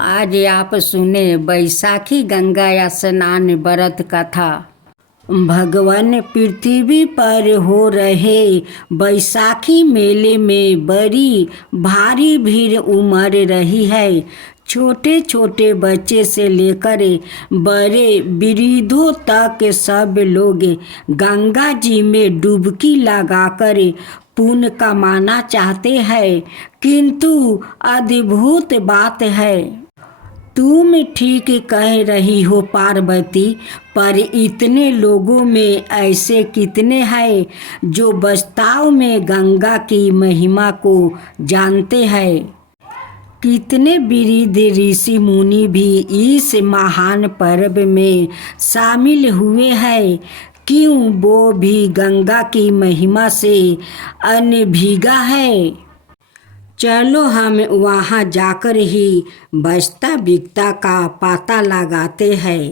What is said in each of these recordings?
आज आप सुने बैसाखी गंगा स्नान व्रत कथा। भगवान पृथ्वी पर हो रहे बैसाखी मेले में बड़ी भारी भीड़ उमड़ रही है। छोटे छोटे बच्चे से लेकर बड़े वृद्धों तक सब लोग गंगा जी में डुबकी लगाकर पुण्य कमाना चाहते हैं। किंतु अद्भुत बात है, तुम ठीक कह रही हो पार्वती, पर इतने लोगों में ऐसे कितने हैं जो वास्तव में गंगा की महिमा को जानते हैं। कितने वृद्ध ऋषि मुनि भी इस महान पर्व में शामिल हुए हैं। क्यों वो भी गंगा की महिमा से अनभिज्ञ है। चलो हम वहाँ जाकर ही वास्तविकता का पता लगाते हैं।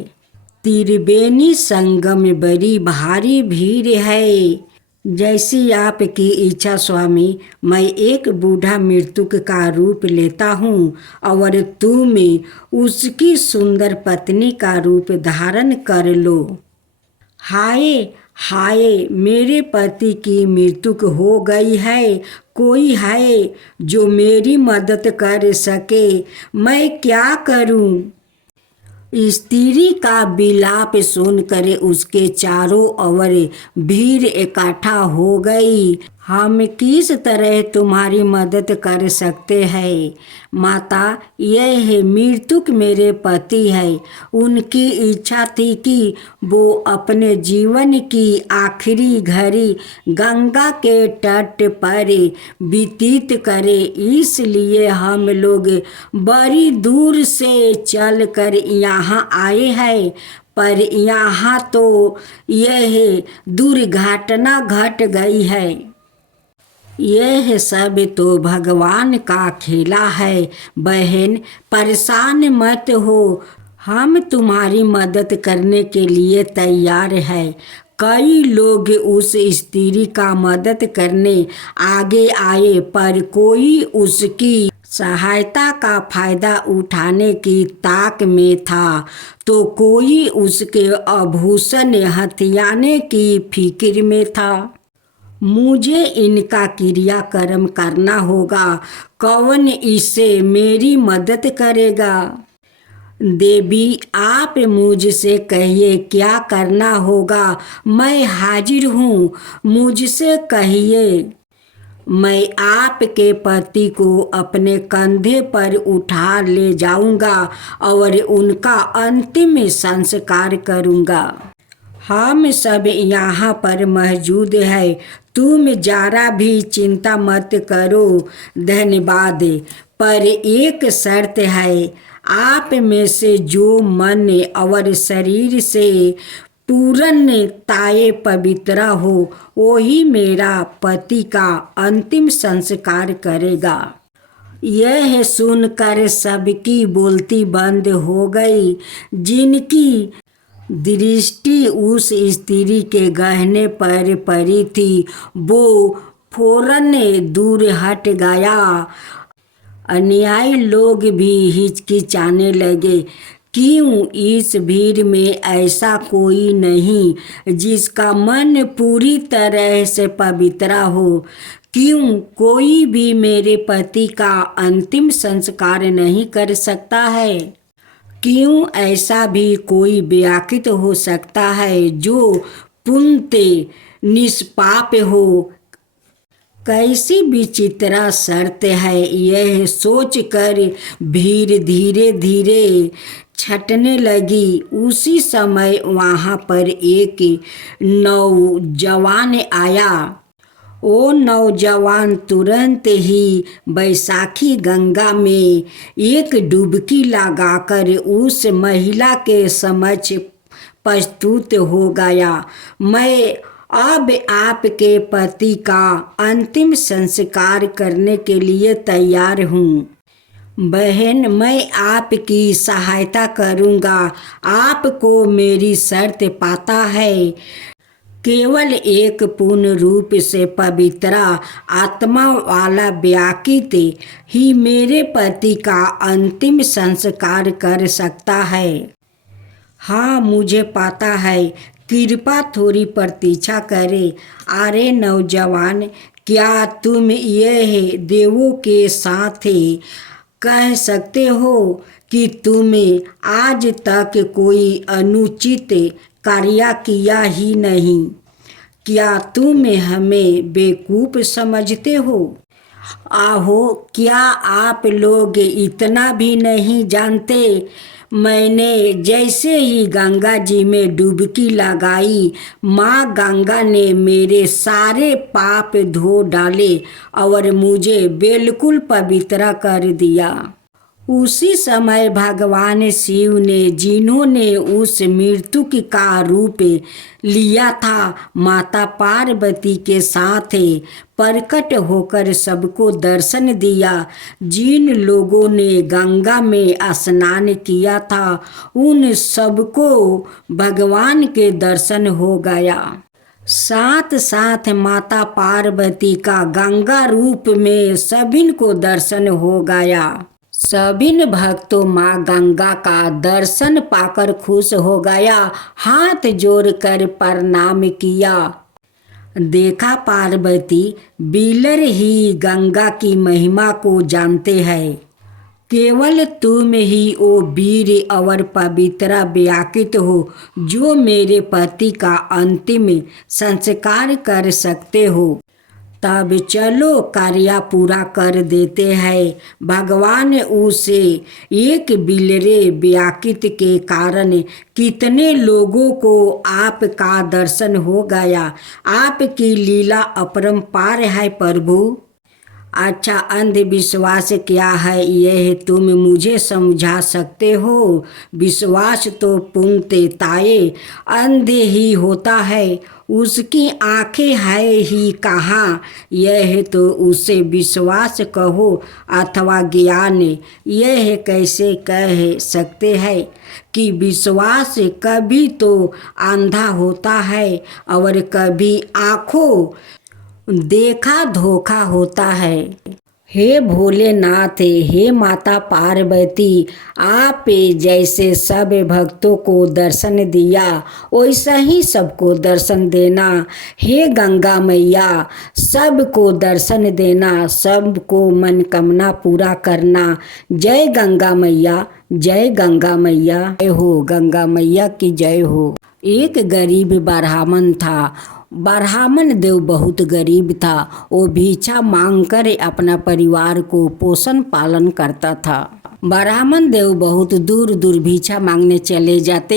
त्रिवेणी संगम में बड़ी भारी भीड़ है। जैसी आपकी इच्छा स्वामी, मैं एक बूढ़ा मृतक का रूप लेता हूँ और तुम उसकी सुंदर पत्नी का रूप धारण कर लो। हाय हाय, मेरे पति की मृत्यु हो गई है। कोई है जो मेरी मदद कर सके, मैं क्या करूं? स्त्री का विलाप सुनकर उसके चारों ओर भीड़ इकट्ठा हो गई। हम किस तरह तुम्हारी मदद कर सकते हैं? माता, यह मृतक मेरे पति है। उनकी इच्छा थी कि वो अपने जीवन की आखिरी घड़ी गंगा के तट पर व्यतीत करे, इसलिए हम लोग बड़ी दूर से चलकर यहाँ आए हैं। पर यहाँ तो यह दुर्घटना घट गई है। यह सब तो भगवान का खेला है। बहन, परेशान मत हो, हम तुम्हारी मदद करने के लिए तैयार हैं। कई लोग उस स्त्री का मदद करने आगे आए, पर कोई उसकी सहायता का फायदा उठाने की ताक में था, तो कोई उसके आभूषण हथियाने की फिक्र में था। मुझे इनका क्रियाक्रम करना होगा। कौन इससे मेरी मदद करेगा? देवी, आप मुझसे कहिए क्या करना होगा, मैं हाजिर हूँ। मुझसे कहिए। मैं आपके पति को अपने कंधे पर उठा ले जाऊंगा और उनका अंतिम संस्कार करूंगा। हम सब यहाँ पर मौजूद है। तुम जरा भी चिंता मत करो। धन्यवाद, पर एक शर्त है। आप में से जो मन और शरीर से पूर्णतः पवित्र हो, वही मेरा पति का अंतिम संस्कार करेगा। यह सुनकर सबकी बोलती बंद हो गई। जिनकी दृष्टि उस स्त्री के गहने पर पड़ी थी, वो फौरन दूर हट गया। अन्यायी लोग भी हिचकिचाने लगे। क्यों इस भीड़ में ऐसा कोई नहीं जिसका मन पूरी तरह से पवित्र हो? क्यों कोई भी मेरे पति का अंतिम संस्कार नहीं कर सकता है? क्यों ऐसा भी कोई व्याकृत हो सकता है जो पूर्णतः निष्पाप हो? कैसी विचित्र शर्त है। यह सोचकर भीड़ धीरे धीरे छटने लगी। उसी समय वहाँ पर एक नौजवान आया। वो नौजवान तुरंत ही बैसाखी गंगा में एक डुबकी लगाकर उस महिला के समक्ष प्रस्तुत हो गया। मैं अब आपके पति का अंतिम संस्कार करने के लिए तैयार हूँ। बहन, मैं आपकी सहायता करूँगा। आपको मेरी शर्त पता है। केवल एक पूर्ण रूप से पवित्रा आत्मा वाला व्याकित ही मेरे पति का अंतिम संस्कार कर सकता है। हाँ, मुझे पता है। कृपा थोड़ी प्रतीक्षा करे। अरे नौजवान, क्या तुम यह देवों के साथ कह सकते हो कि तुमने आज तक कोई अनुचित कार्य किया ही नहीं? क्या तुम हमें बेवकूफ़ समझते हो? आहो, क्या आप लोग इतना भी नहीं जानते? मैंने जैसे ही गंगा जी में डुबकी लगाई, माँ गंगा ने मेरे सारे पाप धो डाले और मुझे बिल्कुल पवित्र कर दिया। उसी समय भगवान शिव ने, जिन्होंने उस मृत्यु का रूप लिया था, माता पार्वती के साथ प्रकट होकर सबको दर्शन दिया। जिन लोगों ने गंगा में स्नान किया था, उन सबको भगवान के दर्शन हो गया। साथ साथ माता पार्वती का गंगा रूप में सभी को दर्शन हो गया। सभी भक्तों माँ गंगा का दर्शन पाकर खुश हो गया, हाथ जोड़कर प्रणाम किया। देखा पार्वती, बिलर ही गंगा की महिमा को जानते हैं। केवल तुम ही ओ वीर और पवित्र व्याकित हो जो मेरे पति का अंतिम संस्कार कर सकते हो। तब चलो कार्य पूरा कर देते हैं। भगवान उसे एक बिलरे व्याकित के कारण कितने लोगों को आपका दर्शन हो गया। आपकी लीला अपरंपार है प्रभु। अच्छा, अंधविश्वास क्या है यह तुम मुझे समझा सकते हो? विश्वास तो पूर्णताए अंधे ही होता है, उसकी आंखें है ही कहाँ। यह तो उसे विश्वास कहो अथवा ज्ञान, यह कैसे कह सकते हैं कि विश्वास कभी तो अंधा होता है और कभी आँखों देखा धोखा होता है। हे भोलेनाथ, हे माता पार्वती, आप जैसे सब भक्तों को दर्शन दिया वैसा ही सबको दर्शन देना। हे गंगा मैया, सबको दर्शन देना, सबको मनकामना पूरा करना। जय गंगा मैया, जय गंगा मैया, जय हो गंगा मैया की जय हो। एक गरीब ब्राह्मण था। ब्राह्मण देव बहुत गरीब था। वो भिक्षा मांगकर अपना परिवार को पोषण पालन करता था। ब्राह्मण देव बहुत दूर दूर भिक्षा मांगने चले जाते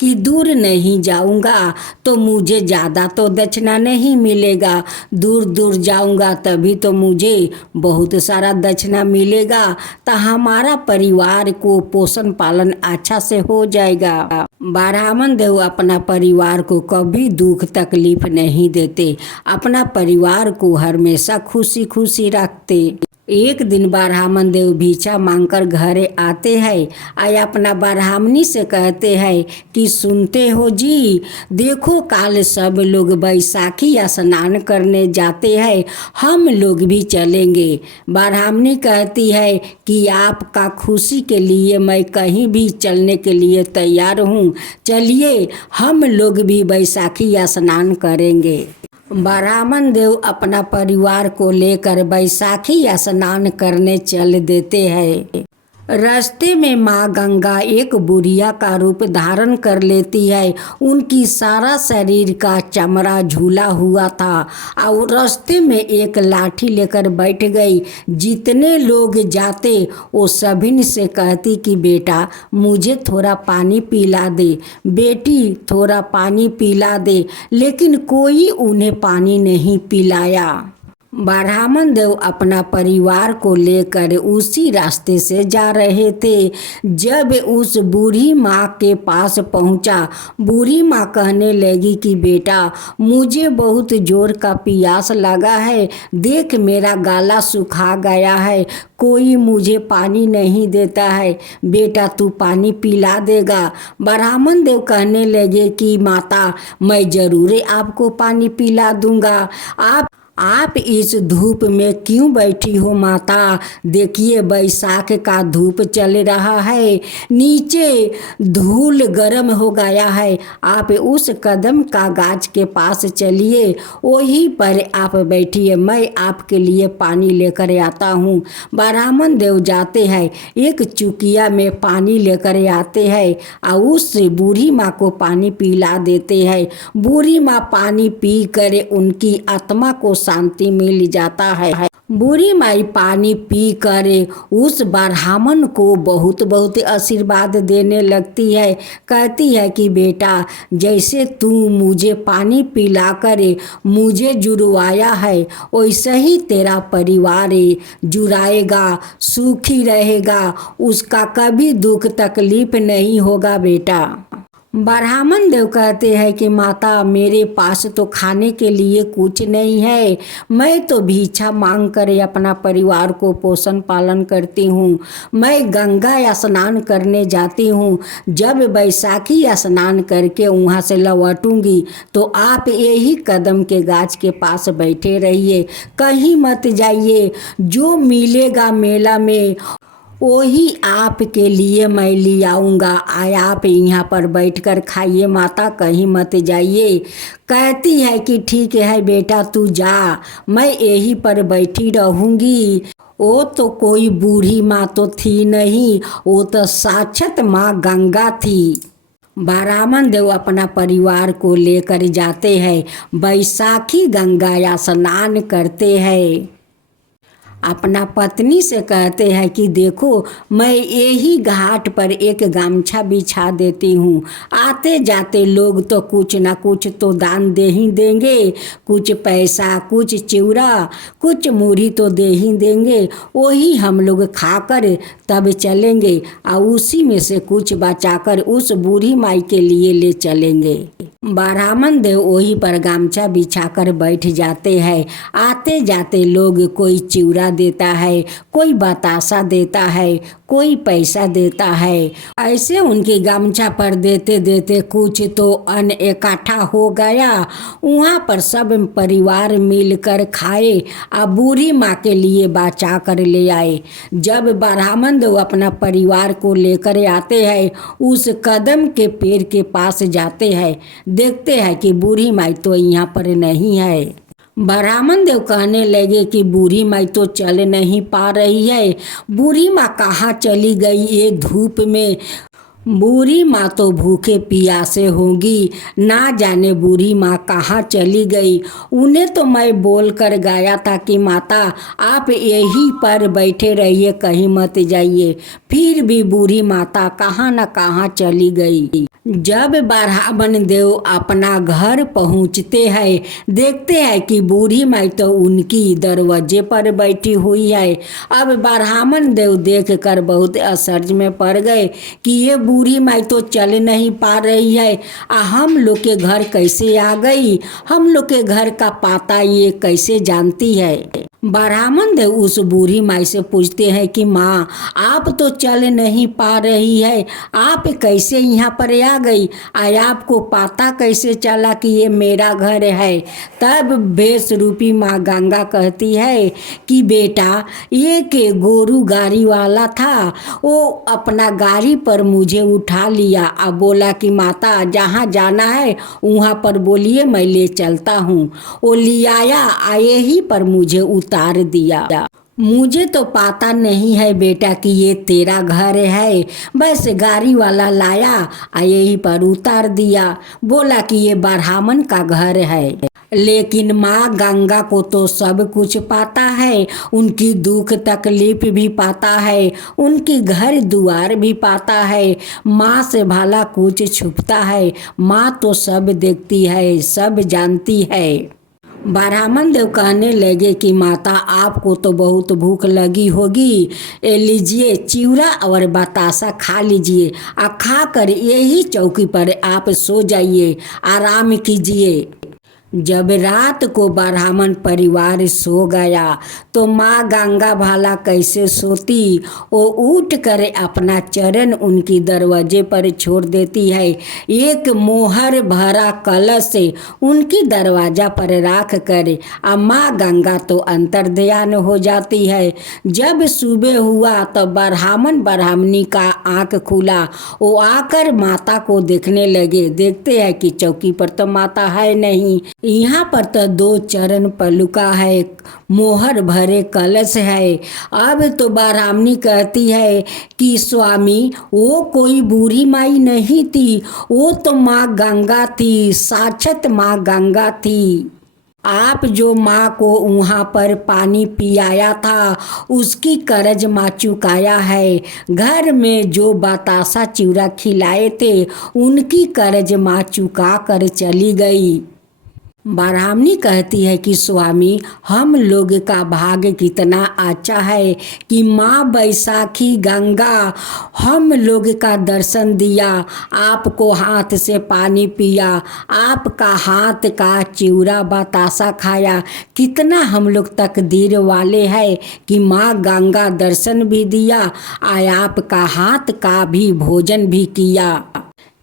कि दूर नहीं जाऊंगा तो मुझे ज़्यादा तो दक्षिणा नहीं मिलेगा, दूर दूर जाऊंगा तभी तो मुझे बहुत सारा दक्षिणा मिलेगा, तो हमारा परिवार को पोषण पालन अच्छा से हो जाएगा। ब्राह्मण देव अपना परिवार को कभी दुख तकलीफ नहीं देते, अपना परिवार को हमेशा खुशी खुशी रखते। एक दिन ब्राह्मण देव भिक्षा मांगकर घरे आते हैं और अपना ब्राह्मणी से कहते हैं कि सुनते हो जी, देखो काल सब लोग बैसाखी स्नान करने जाते हैं, हम लोग भी चलेंगे। ब्राह्मणी कहती है कि आपका खुशी के लिए मैं कहीं भी चलने के लिए तैयार हूँ, चलिए हम लोग भी बैसाखी स्नान करेंगे। ब्राह्मण देव अपना परिवार को लेकर बैसाखी स्नान करने चल देते हैं। रास्ते में माँ गंगा एक बुढ़िया का रूप धारण कर लेती है। उनकी सारा शरीर का चमड़ा झूला हुआ था और रास्ते में एक लाठी लेकर बैठ गई। जितने लोग जाते वो सभी से कहती कि बेटा मुझे थोड़ा पानी पिला दे, बेटी थोड़ा पानी पिला दे, लेकिन कोई उन्हें पानी नहीं पिलाया। ब्राह्मण देव अपना परिवार को लेकर उसी रास्ते से जा रहे थे। जब उस बूढ़ी माँ के पास पहुँचा, बूढ़ी माँ कहने लगी कि बेटा, मुझे बहुत जोर का प्यास लगा है, देख मेरा गला सूखा गया है, कोई मुझे पानी नहीं देता है, बेटा तू पानी पिला देगा। ब्राह्मण देव कहने लगे कि माता, मैं ज़रूर आपको पानी पिला दूंगा। आप इस धूप में क्यों बैठी हो माता? देखिए बैसाख का धूप चल रहा है, नीचे धूल गर्म हो गया है। आप उस कदम का गाछ के पास चलिए, वहीं पर आप बैठिए, मैं आपके लिए पानी लेकर आता हूँ। ब्राह्मण देव जाते हैं, एक चुकिया में पानी लेकर आते हैं और उससे बूढ़ी माँ को पानी पिला देते हैं। बूढ़ी माँ पानी पी कर उनकी आत्मा को शांति मिल जाता है। बूढ़ी माई पानी पी कर उस ब्राह्मण को बहुत बहुत आशीर्वाद देने लगती है। कहती है कि बेटा, जैसे तू मुझे पानी पिलाकर मुझे जुड़वाया है, वैसे ही तेरा परिवार जुड़ाएगा, सुखी रहेगा, उसका कभी दुख तकलीफ नहीं होगा बेटा। ब्राह्मण देव कहते हैं कि माता, मेरे पास तो खाने के लिए कुछ नहीं है, मैं तो भिक्षा मांग कर अपना परिवार को पोषण पालन करती हूँ। मैं गंगा स्नान करने जाती हूँ, जब बैसाखी स्नान करके वहाँ से लौटूंगी तो आप यही कदम के गाछ के पास बैठे रहिए, कहीं मत जाइए। जो मिलेगा मेला में वही आपके लिए मैं ले आऊँगा, आप यहाँ पर बैठकर खाइए माता, कहीं मत जाइए। कहती है कि ठीक है बेटा, तू जा, मैं यहीं पर बैठी रहूँगी। वो तो कोई बूढ़ी माँ तो थी नहीं, वो तो साक्षात माँ गंगा थी। ब्राह्मण देव अपना परिवार को लेकर जाते हैं, बैसाखी गंगा स्नान करते हैं। अपना पत्नी से कहते हैं कि देखो, मैं यही घाट पर एक गमछा बिछा देती हूँ, आते जाते लोग तो कुछ ना कुछ तो दान दे ही देंगे, कुछ पैसा, कुछ चिवड़ा, कुछ मूढ़ी तो दे ही देंगे, वही हम लोग खाकर तब चलेंगे और उसी में से कुछ बचाकर उस बूढ़ी माई के लिए ले चलेंगे। ब्राह्मण देव वही पर गमछा बिछाकर बैठ जाते हैं। आते जाते लोग कोई चिवड़ा देता है, कोई बतासा देता है, कोई पैसा देता है। ऐसे उनके गमछा पर देते देते कुछ तो अन्न इकट्ठा हो गया। वहाँ पर सब परिवार मिलकर खाए और बूढ़ी माँ के लिए बचा कर ले आए। जब ब्राह्मण देव अपना परिवार को लेकर आते हैं, उस कदम के पेड़ के पास जाते हैं, देखते हैं कि बूढ़ी माई तो यहाँ पर नहीं है। ब्राह्मण देव कहने लगे कि बूढ़ी माई तो चल नहीं पा रही है, बूढ़ी माँ कहाँ चली गई ये धूप में? बूढ़ी माँ तो भूखे प्यासे होंगी, ना जाने बूढ़ी माँ कहाँ चली गई। उन्हें तो मैं बोल कर गया था कि माता, आप यहीं पर बैठे रहिए, कहीं मत जाइए, फिर भी बूढ़ी माता कहाँ न कहाँ चली गई। जब ब्राह्मण देव अपना घर पहुँचते हैं, देखते हैं कि बूढ़ी माई तो उनकी दरवाजे पर बैठी हुई है। अब ब्राह्मण देव देख कर बहुत आश्चर्य में पड़ गए कि ये बूढ़ी माई तो चल नहीं पा रही है, हम लोग के घर कैसे आ गई, हम लोग के घर का पता ये कैसे जानती है। ब्राह्मण देव उस बूढ़ी माई से पूछते हैं कि माँ, आप तो चल नहीं पा रही है, आप कैसे यहाँ पर आ गई, आपको पता कैसे चला कि ये मेरा घर है? तब भेष रूपी माँ गंगा कहती है कि बेटा, ये के गोरू गाड़ी वाला था, वो अपना गाड़ी पर मुझे उठा लिया और बोला कि माता जहाँ जाना है वहाँ पर बोलिए, मैं ले चलता हूँ। वो ले आया, आए ही पर मुझे उतार दिया। मुझे तो पता नहीं है बेटा कि ये तेरा घर है, बस गाड़ी वाला लाया और यहीं पर उतार दिया, बोला कि ये ब्राह्मण का घर है। लेकिन माँ गंगा को तो सब कुछ पता है, उनकी दुख तकलीफ भी पता है, उनकी घर दुआर भी पता है। माँ से भला कुछ छुपता है? माँ तो सब देखती है, सब जानती है। ब्राह्मण देव कहने लगे कि माता, आपको तो बहुत भूख लगी होगी, ये लीजिए चिवड़ा और बतासा खा लीजिए, और खा कर यही चौकी पर आप सो जाइए, आराम कीजिए। जब रात को ब्राह्मण परिवार सो गया तो माँ गंगा भला कैसे सोती। वो उठ कर अपना चरण उनकी दरवाजे पर छोड़ देती है। एक मोहर भरा कलश उनकी दरवाजा पर रख कर माँ गंगा तो अंतर्ध्यान हो जाती है। जब सुबह हुआ तो ब्राह्मण ब्राह्मणी का आँख खुला। वो आकर माता को देखने लगे। देखते हैं कि चौकी पर तो माता है नहीं, यहाँ पर तो 2 चरण पलुका है, मोहर भरे कलश है। अब तो ब्राह्मणी कहती है कि स्वामी, वो कोई बूढ़ी माई नहीं थी, वो तो माँ गंगा थी, साक्षात माँ गंगा थी। आप जो माँ को वहाँ पर पानी पियाया था उसकी कर्ज माँ चुकाया है। घर में जो बतासा चिवड़ा खिलाए थे उनकी कर्ज माँ चुका कर चली गई। ब्राह्मणी कहती है कि स्वामी, हम लोग का भाग्य कितना अच्छा है कि माँ बैसाखी गंगा हम लोग का दर्शन दिया, आपको हाथ से पानी पिया, आपका हाथ का चिवड़ा बतासा खाया। कितना हम लोग तकदीर वाले हैं कि माँ गंगा दर्शन भी दिया और आपका हाथ का भी भोजन भी किया।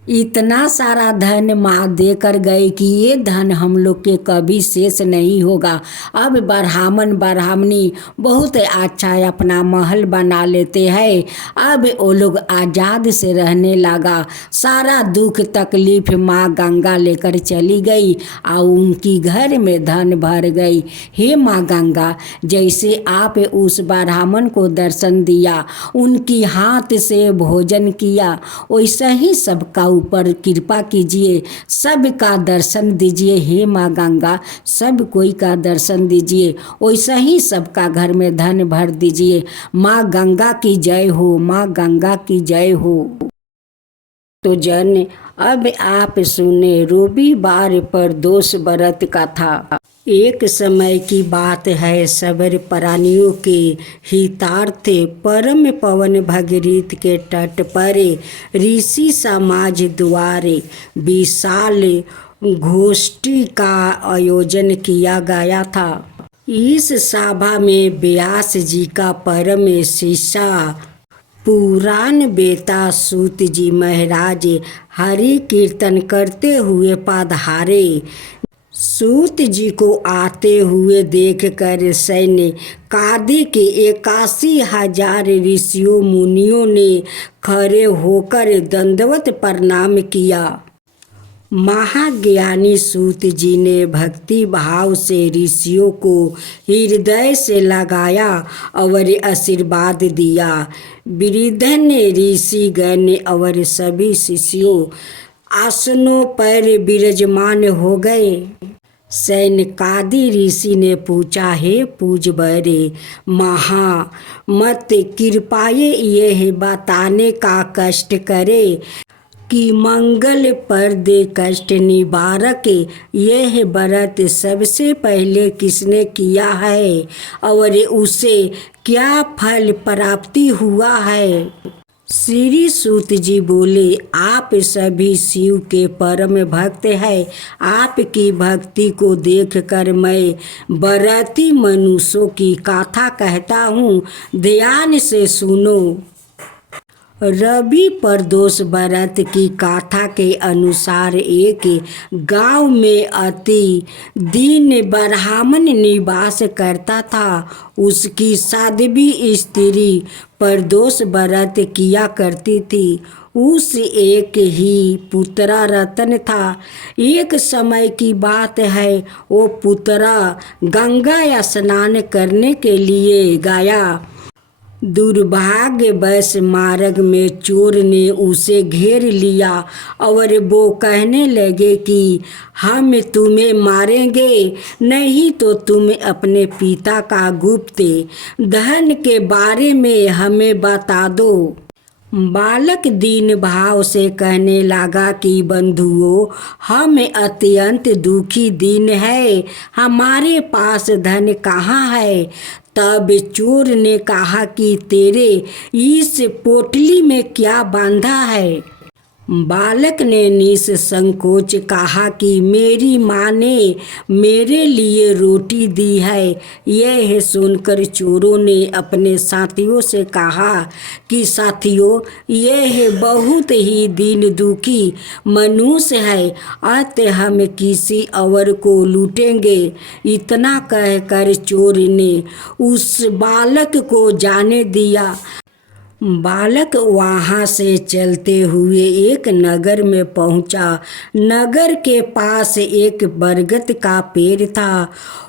इतना सारा धन माँ देकर गए कि ये धन हम लोग के कभी शेष नहीं होगा। अब ब्राह्मण ब्राह्मणी बहुत अच्छा अपना महल बना लेते हैं। अब वो लोग आज़ाद से रहने लगा। सारा दुख तकलीफ माँ गंगा लेकर चली गई और उनकी घर में धन भर गई। हे माँ गंगा, जैसे आप उस ब्राह्मण को दर्शन दिया, उनकी हाथ से भोजन किया, वैसा ही सबका ऊपर कृपा कीजिए, सबका दर्शन दीजिए। हे माँ गंगा, सब कोई का दर्शन दीजिए, वैसा ही सबका घर में धन भर दीजिए। माँ गंगा की जय हो, माँ गंगा की जय हो। तो जन, अब आप सुने रविवार पर दोष व्रत कथा। एक समय की बात है, सबर प्राणियों के हितार्थ परम पवन भगीरथ के तट पर ऋषि समाज द्वारे विशाल गोष्ठी का आयोजन किया गया था। इस सभा में व्यास जी का परम शिष्य पुराण बेता सूत जी महाराज हरि कीर्तन करते हुए पधारे। सूत जी को आते हुए देखकर सैन्य कादी के 81,000 ऋषियों मुनियों ने खड़े होकर दंडवत प्रणाम किया। महाज्ञानी सूत जी ने भक्ति भाव से ऋषियों को हृदय से लगाया और आशीर्वाद दिया। वृद्धन ऋषिगण और सभी शिष्यों आसनों पर विराजमान हो गए। सैनकादि ऋषि ने पूछा, हे पूज्यवर मत कृपाए यह बताने का कष्ट करे कि मंगल प्रद कष्ट निवारक यह व्रत सबसे पहले किसने किया है और उसे क्या फल प्राप्ति हुआ है। श्री सूत जी बोले, आप सभी शिव के परम भक्त हैं। आपकी भक्ति को देखकर मैं व्रती मनुष्यों की कथा कहता हूँ, ध्यान से सुनो। रवि प्रदोष व्रत की कथा के अनुसार एक गांव में अति दीन ब्राह्मण निवास करता था। उसकी साध्वी स्त्री प्रदोष व्रत किया करती थी। उस एक ही पुत्रा रतन था। एक समय की बात है, वो पुत्रा गंगा स्नान करने के लिए गया। दुर्भाग्यवश मार्ग में चोर ने उसे घेर लिया और वो कहने लगे कि हम तुम्हें मारेंगे, नहीं तो तुम अपने पिता का गुप्त धन के बारे में हमें बता दो। बालक दीन भाव से कहने लगा कि बंधुओं, हम अत्यंत दुखी दिन है, हमारे पास धन कहाँ है। तब चोर ने कहा कि तेरे इस पोटली में क्या बांधा है। बालक ने निसंकोच कहा कि मेरी माँ ने मेरे लिए रोटी दी है। यह सुनकर चोरों ने अपने साथियों से कहा कि साथियों, यह बहुत ही दीन दुखी मनुष्य है, अतः हम किसी और को लूटेंगे। इतना कहकर चोर ने उस बालक को जाने दिया। बालक वहाँ से चलते हुए एक नगर में पहुँचा। नगर के पास एक बरगद का पेड़ था।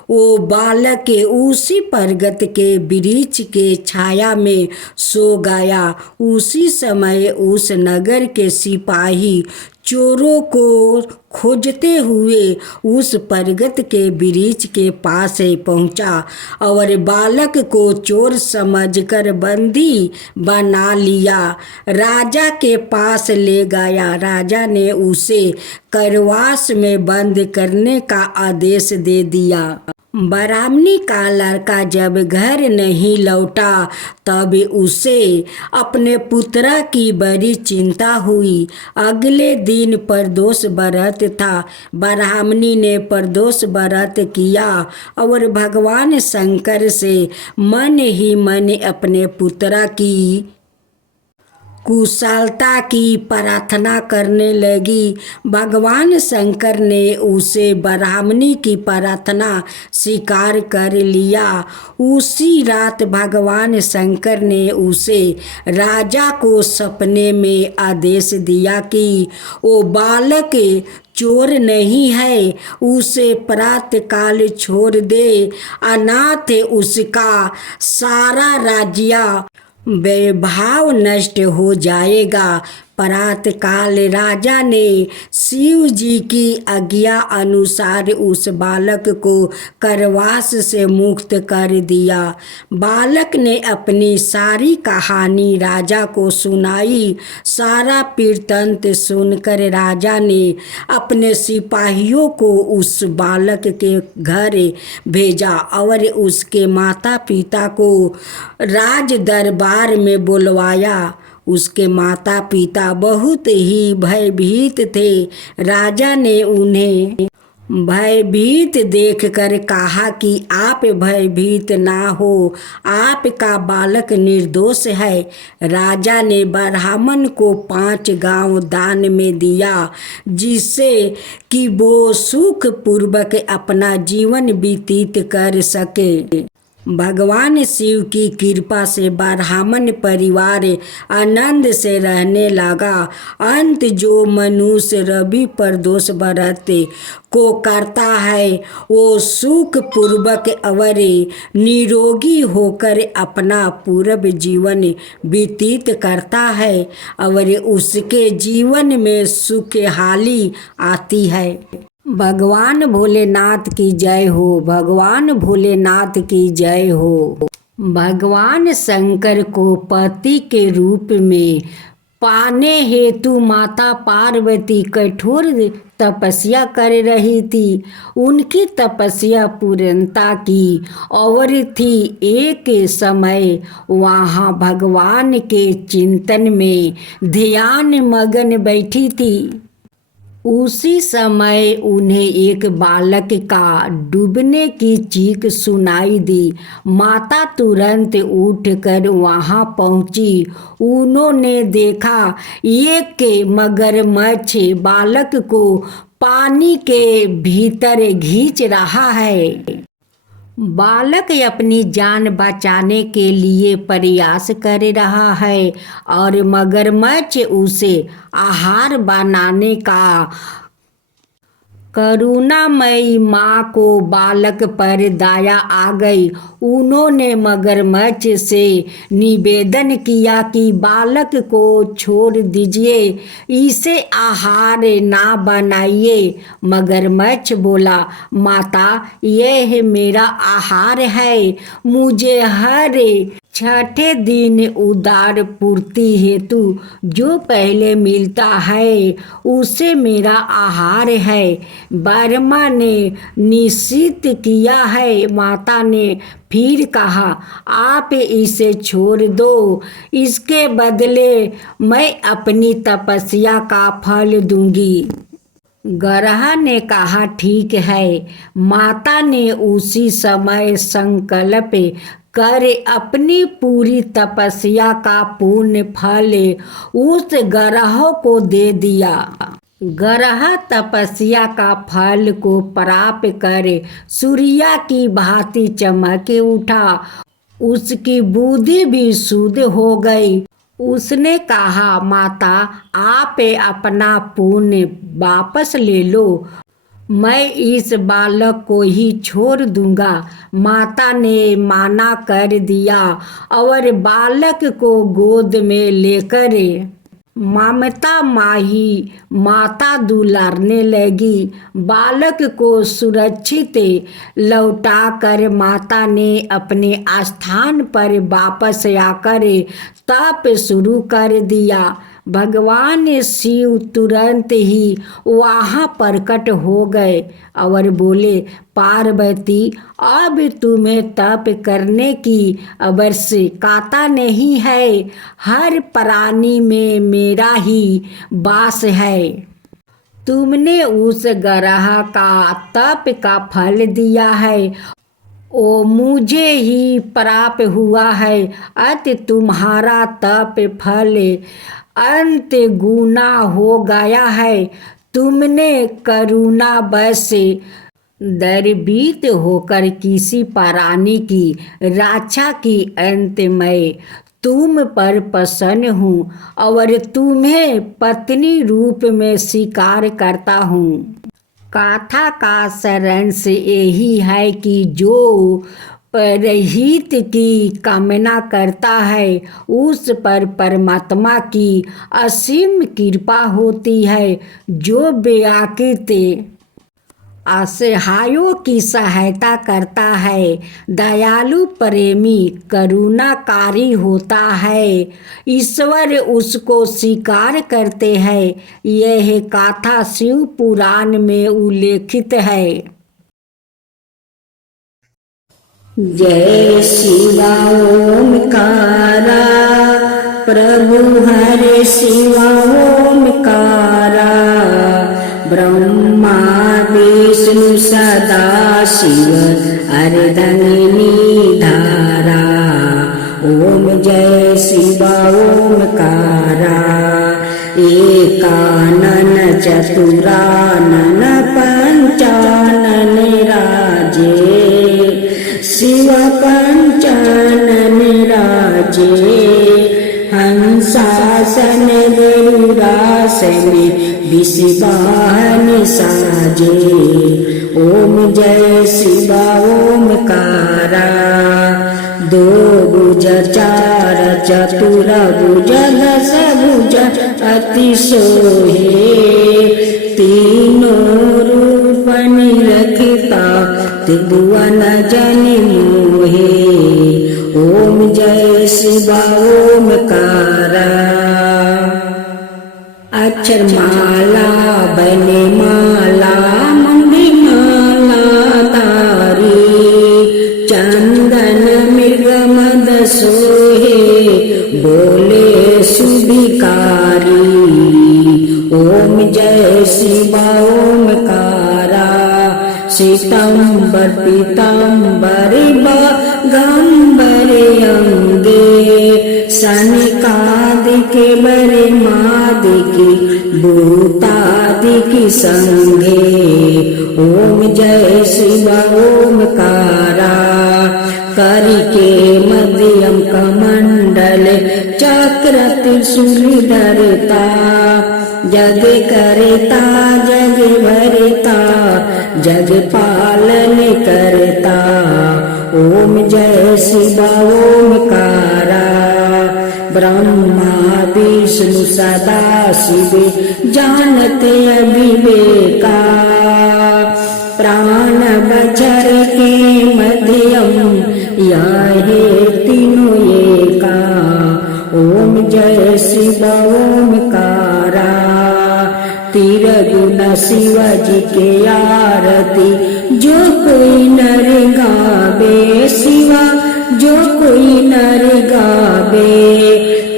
वो बालक उसी बरगद के वृक्ष के छाया में सो गया। उसी समय उस नगर के सिपाही चोरों को खोजते हुए उस बरगद के वृक्ष के पास पहुंचा और बालक को चोर समझकर बंदी बना लिया। राजा के पास ले गया। राजा ने उसे कारावास में बंद करने का आदेश दे दिया। ब्राह्मणी का लड़का जब घर नहीं लौटा तब उसे अपने पुत्र की बड़ी चिंता हुई। अगले दिन प्रदोष व्रत था। ब्राह्मणी ने प्रदोष व्रत किया और भगवान शंकर से मन ही मन अपने पुत्र की कुशलता की प्रार्थना करने लगी। भगवान शंकर ने उसे ब्राह्मणी की प्रार्थना स्वीकार कर लिया। उसी रात भगवान शंकर ने उसे राजा को सपने में आदेश दिया कि वो बालक चोर नहीं है, उसे प्रातःकाल छोड़ दे, अनाथ उसका सारा राज्य वैभव नष्ट हो जाएगा। प्रातःकाल राजा ने शिव जी की आज्ञा अनुसार उस बालक को कारावास से मुक्त कर दिया। बालक ने अपनी सारी कहानी राजा को सुनाई। सारा वृत्तांत सुनकर राजा ने अपने सिपाहियों को उस बालक के घर भेजा और उसके माता पिता को राज दरबार में बुलवाया। उसके माता पिता बहुत ही भयभीत थे। राजा ने उन्हें भयभीत देखकर कहा कि आप भयभीत ना हो, आपका बालक निर्दोष है। राजा ने ब्राह्मण को 5 गांव दान में दिया, जिससे कि वो सुखपूर्वक अपना जीवन व्यतीत कर सके। भगवान शिव की कृपा से ब्राह्मण परिवार आनंद से रहने लगा। अंत जो मनुष्य रवि प्रदोष व्रत को करता है वो सुखपूर्वक और निरोगी होकर अपना पूर्व जीवन व्यतीत करता है और उसके जीवन में सुखहाली आती है। भगवान भोलेनाथ की जय हो। भगवान भोलेनाथ की जय हो। भगवान शंकर को पति के रूप में पाने हेतु माता पार्वती कठोर तपस्या कर रही थी। उनकी तपस्या पूर्णता की और थी। एक समय वहाँ भगवान के चिंतन में ध्यान मगन बैठी थी। उसी समय उन्हें एक बालक का डूबने की चीख सुनाई दी। माता तुरंत उठकर वहां पहुंची। उन्होंने देखा एक मगरमच्छ बालक को पानी के भीतर खींच रहा है। बालक अपनी जान बचाने के लिए प्रयास कर रहा है और मगरमच्छ उसे आहार बनाने का करुणामयी माँ को बालक पर दया आ गई। उन्होंने मगरमच्छ से निवेदन किया कि बालक को छोड़ दीजिए, इसे आहार ना बनाइए। मगरमच्छ बोला, माता, यह मेरा आहार है, मुझे हर छठे दिन उदार पूर्ति हेतु जो पहले मिलता है उसे मेरा आहार है। बर्मा ने निश्चित किया है। माता ने फिर कहा, आप इसे छोड़ दो, इसके बदले मैं अपनी तपस्या का फल दूंगी। गरहा ने कहा, ठीक है। माता ने उसी समय संकल्प कर अपनी पूरी तपस्या का पूर्ण फल उस गरह को दे दिया। गरहा तपस्या का फल को प्राप्त कर सूर्या की भांति चमक उठा। उसकी बुद्धि भी शुद्ध हो गई। उसने कहा, माता आप अपना पुण्य वापस ले लो, मैं इस बालक को ही छोड़ दूंगा। माता ने माना कर दिया और बालक को गोद में लेकर ममता माही माता दुलारने लगी। बालक को सुरक्षित लौटाकर माता ने अपने स्थान पर वापस आकर तप शुरू कर दिया। भगवान शिव तुरंत ही वहाँ प्रकट हो गए और बोले, पार्वती अब तुम्हें तप करने की आवश्यकता नहीं है। हर प्राणी में मेरा ही वास है। तुमने उस गरहा का तप का फल दिया है, ओ मुझे ही प्राप्त हुआ है। अत तुम्हारा तप फल अंत गुना हो गया है। तुमने करुणा बस दरबीत होकर किसी प्राणी की रक्षा की। अंत में तुम पर प्रसन्न हूँ और तुम्हें पत्नी रूप में स्वीकार करता हूँ। कथा का सारांश यही है कि जो परहित की कामना करता है उस पर परमात्मा की असीम कृपा होती है। जो व्याकुल असहायों की सहायता करता है, दयालु प्रेमी करुणाकारी होता है, ईश्वर उसको स्वीकार करते हैं। यह कथा शिव पुराण में उल्लेखित है। जय शिवा ओमकारा, प्रभु हरे शिवा ओमकारा। ब्रह्मा विष्णु सदा शिव अर्धंगिनी धारा। ओम जय शिवा ओमकारा। एकानन चतुरानन पंचानन राजे, शिव पंचानन राजे। हंसासन गरुड़ासन विषवाहन साजे। ओम जय शिवा ओमकारा। दो भुज चार चतुर भुज दस भुज अति सोहे। तीनों रूप निरखता त्रिभुवन जन मोहे। ओम जय शिवा ओमकारा। अक्षर माला बने माला मंदी माला तारी। चंदन मृग मद सोहे बोले सुभिकारी। ओम जय शिवा ओमकारा। श्वेतांबर पीतांबर बागंबर अंगे। सनकादिक बरे मादिकी भूतादिकी संगे। ओम जय शिवा ओमकारा। करके मध्यम कमंडल चक्र त्रिशूल धरता। जग करता जग भरता जग पालन करता। ओम जय शिवा ओमकारा। ब्रह्मा विष्णु सदा शिव जानते अविवेका। प्राण बचर के मध्यम यह तीनों एका। ओम जय शिव ओमकारा। त्रिगुण शिवाजी के आरती जो कोई नर गावे शिवा, जो कोई नर गावे।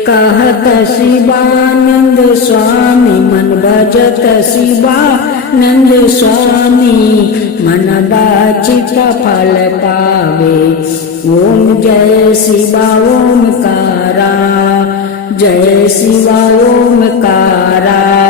कहत शिवानंद स्वामी मन भजत शिवानंद स्वामी, मन वांछित फल पावे। ओम जय शिवा ओमकारा, जय शिवा ओमकारा।